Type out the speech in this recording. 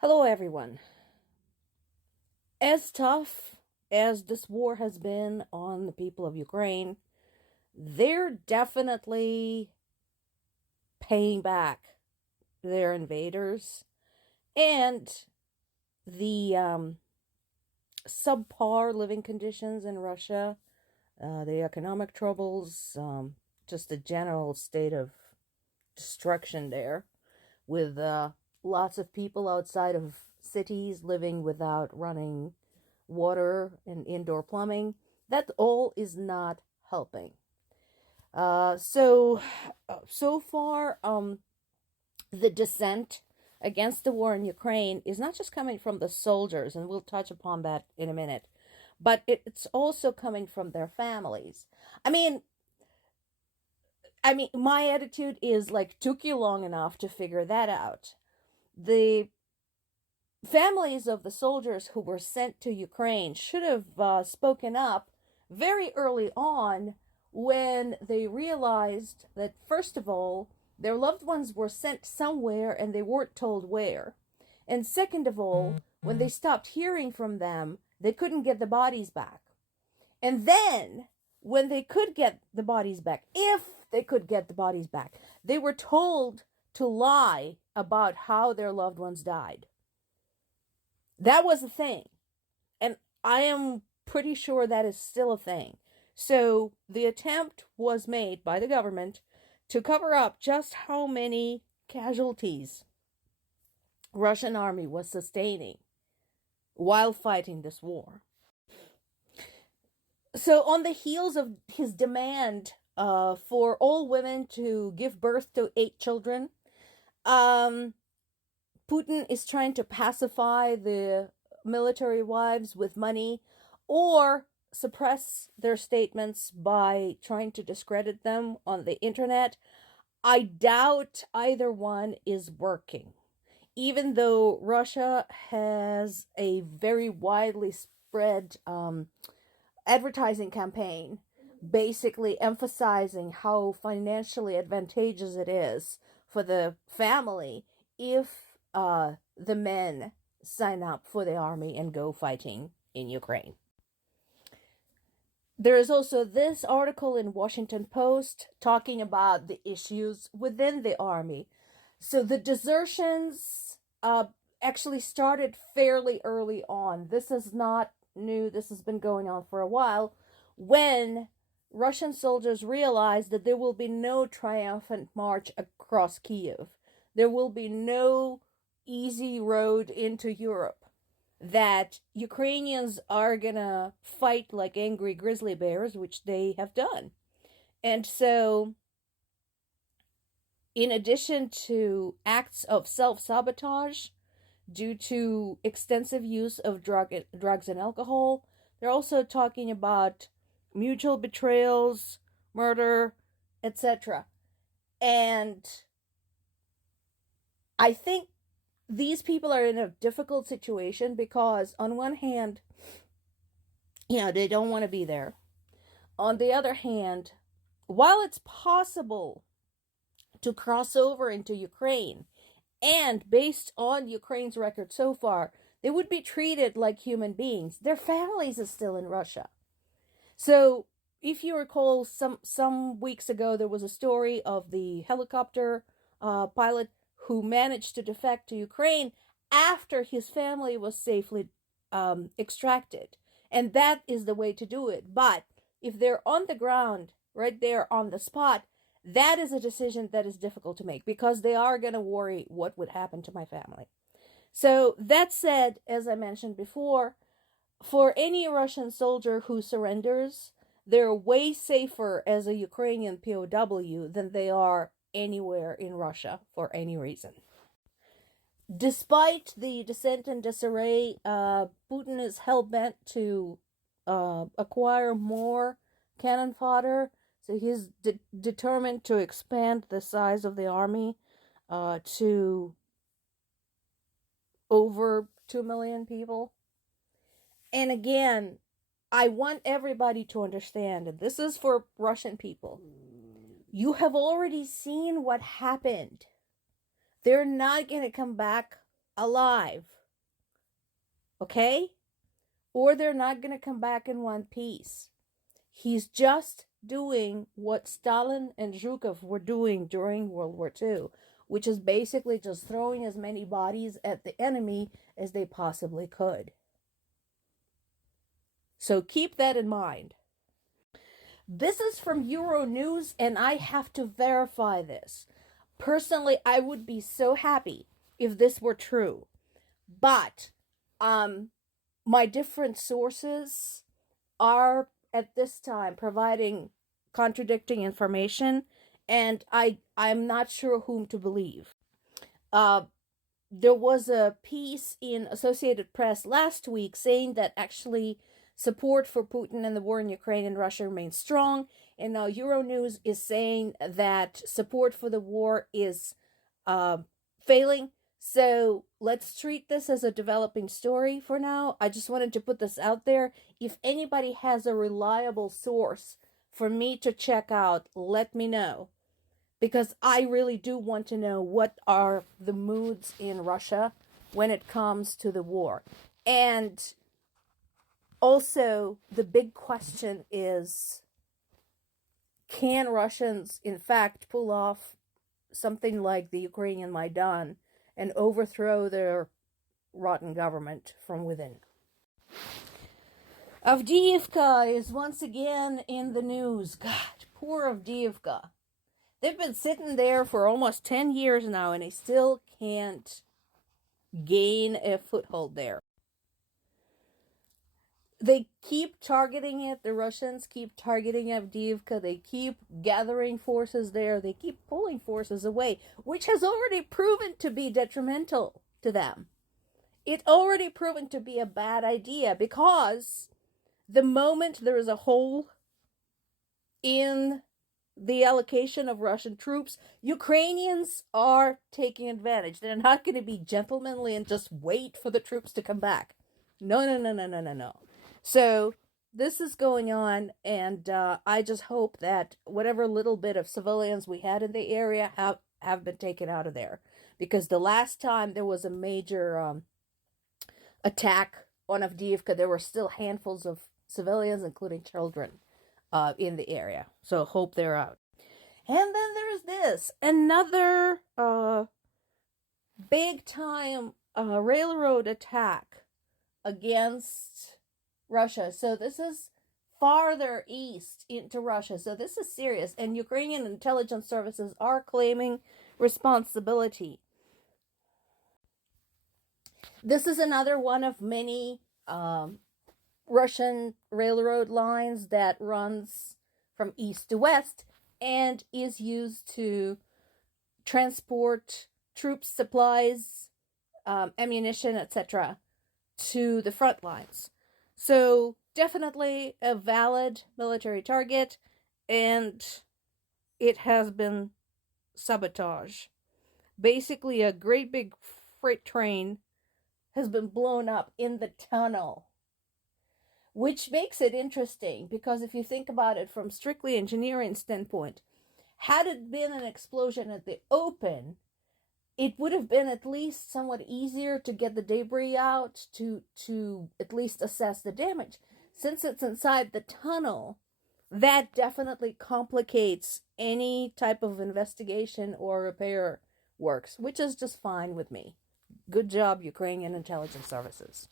Hello, everyone. As tough as this war has been on the people of Ukraine, they're definitely paying back their invaders and the subpar living conditions in Russia, the economic troubles, just the general state of destruction there, with lots of people outside of cities living without running water and indoor plumbing. That all is not helping. So far, the dissent against the war in Ukraine is not just coming from the soldiers, and we'll touch upon that in a minute, but it's also coming from their families. I mean, my attitude is like, took you long enough to figure that out. The families of the soldiers who were sent to Ukraine should have spoken up very early on when they realized that, first of all, their loved ones were sent somewhere and they weren't told where. And second of all, when they stopped hearing from them, they couldn't get the bodies back. And then, when they could get the bodies back, if they could get the bodies back, they were told to lie about how their loved ones died. That was a thing. And I am pretty sure that is still a thing. So the attempt was made by the government to cover up just how many casualties Russian army was sustaining while fighting this war. So on the heels of his demand for all women to give birth to 8 children, Putin is trying to pacify the military wives with money or suppress their statements by trying to discredit them on the internet. I doubt either one is working, even though Russia has a very widely spread advertising campaign basically emphasizing how financially advantageous it is for the family if the men sign up for the army and go fighting in Ukraine. There is also this article in Washington Post talking about the issues within the army. So the desertions actually started fairly early on. This is not new. This has been going on for a while, when Russian soldiers realized that there will be no triumphant march across Kiev. There will be no easy road into Europe, that Ukrainians are gonna fight like angry grizzly bears, which they have done. And so, in addition to acts of self-sabotage due to extensive use of drugs and alcohol, they're also talking about mutual betrayals, murder, etc. And I think these people are in a difficult situation because, on one hand, they don't want to be there. On the other hand, while it's possible to cross over into Ukraine, and based on Ukraine's record so far, they would be treated like human beings, their families are still in Russia. So, if you recall, some weeks ago, there was a story of the helicopter pilot who managed to defect to Ukraine after his family was safely extracted. And that is the way to do it. But if they're on the ground, right there on the spot, that is a decision that is difficult to make, because they are going to worry what would happen to my family. So that said, as I mentioned before, for any Russian soldier who surrenders, they're way safer as a Ukrainian POW than they are anywhere in Russia for any reason. Despite the dissent and disarray, Putin is hell-bent to acquire more cannon fodder. So he's determined to expand the size of the army to over 2 million people. And again, I want everybody to understand, and this is for Russian people, you have already seen what happened. They're not going to come back alive. Okay? Or they're not going to come back in one piece. He's just doing what Stalin and Zhukov were doing during World War II, which is basically just throwing as many bodies at the enemy as they possibly could. So keep that in mind. This is from Euronews, and I have to verify this. Personally, I would be so happy if this were true. But my different sources are at this time providing contradicting information, and I'm not sure whom to believe. There was a piece in Associated Press last week saying that actually support for Putin and the war in Ukraine and Russia remains strong, and now Euronews is saying that support for the war is failing. So let's treat this as a developing story for now. I just wanted to put this out there. If anybody has a reliable source for me to check out, let me know. Because I really do want to know what are the moods in Russia when it comes to the war. And also, the big question is, can Russians, in fact, pull off something like the Ukrainian Maidan and overthrow their rotten government from within? Avdiivka is once again in the news. God, poor Avdiivka. They've been sitting there for almost 10 years now, and they still can't gain a foothold there. They keep targeting it. The Russians keep targeting Avdiivka. They keep gathering forces there. They keep pulling forces away, which has already proven to be detrimental to them. It's already proven to be a bad idea, because the moment there is a hole in the allocation of Russian troops, Ukrainians are taking advantage. They're not going to be gentlemanly and just wait for the troops to come back. No. So this is going on, and I just hope that whatever little bit of civilians we had in the area have been taken out of there. Because the last time there was a major attack on Avdiivka, there were still handfuls of civilians, including children, in the area. So hope they're out. And then there's this, another big time railroad attack against Russia. So this is farther east into Russia. So this is serious. And Ukrainian intelligence services are claiming responsibility. This is another one of many Russian railroad lines that runs from east to west and is used to transport troops, supplies, ammunition, etc. to the front lines. So definitely a valid military target, and it has been sabotage. Basically, a great big freight train has been blown up in the tunnel, which makes it interesting, because if you think about it from strictly engineering standpoint, had it been an explosion at the open, it would have been at least somewhat easier to get the debris out, to at least assess the damage. Since it's inside the tunnel, that definitely complicates any type of investigation or repair works, which is just fine with me. Good job, Ukrainian intelligence services.